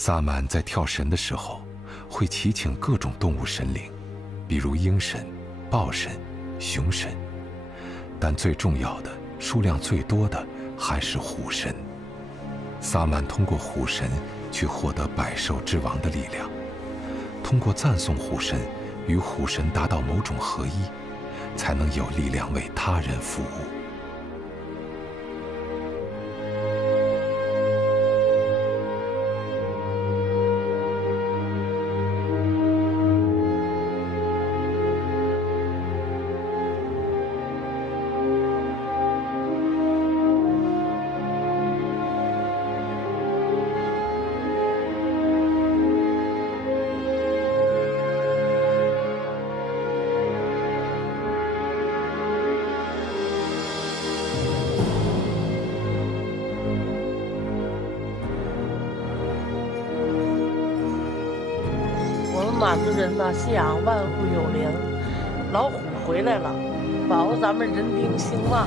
萨满在跳神的时候，会祈请各种动物神灵，比如鹰神、豹神、熊神，但最重要的、数量最多的还是虎神。萨满通过虎神去获得百兽之王的力量，通过赞颂虎神，与虎神达到某种合一，才能有力量为他人服务。满族人呢信仰万物有灵，老虎回来了，保咱们人丁兴旺。